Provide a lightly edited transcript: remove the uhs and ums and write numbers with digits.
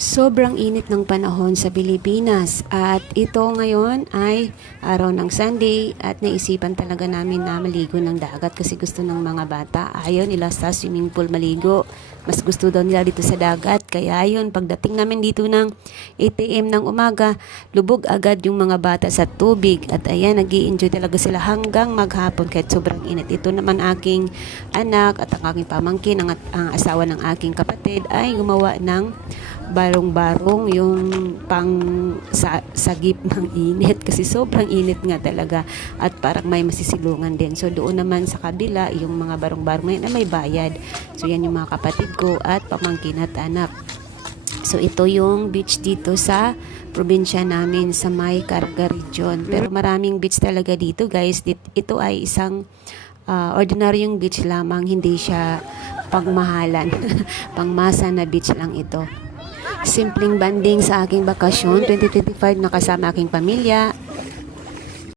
Sobrang init ng panahon sa Pilipinas at ito ngayon ay araw ng Sunday at naisipan talaga namin na maligo ng dagat kasi gusto ng mga bata. Ayaw nila sa swimming pool maligo. Mas gusto daw nila dito sa dagat. Kaya yun, pagdating namin dito ng 8 a.m. ng umaga, lubog agad yung mga bata sa tubig. At ayan, nag-i-enjoy talaga sila hanggang maghapon kahit sobrang init. Ito naman aking anak at ang aking pamangkin, ang asawa ng aking kapatid ay gumawa ng barong-barong yung pang sagip ng init kasi sobrang init nga talaga at parang may masisilungan din. So doon naman sa kabila yung mga barong-barong ngayon na may bayad. So yan yung mga kapatid ko at pamangkin at anak. So ito yung beach dito sa probinsya namin sa May Caraga region. Pero maraming beach talaga dito guys. Ito ay isang ordinaryong beach lamang, hindi siya pagmahalan. Pangmasa na beach lang ito. Simpleng banding sa aking bakasyon 2025 na kasama aking pamilya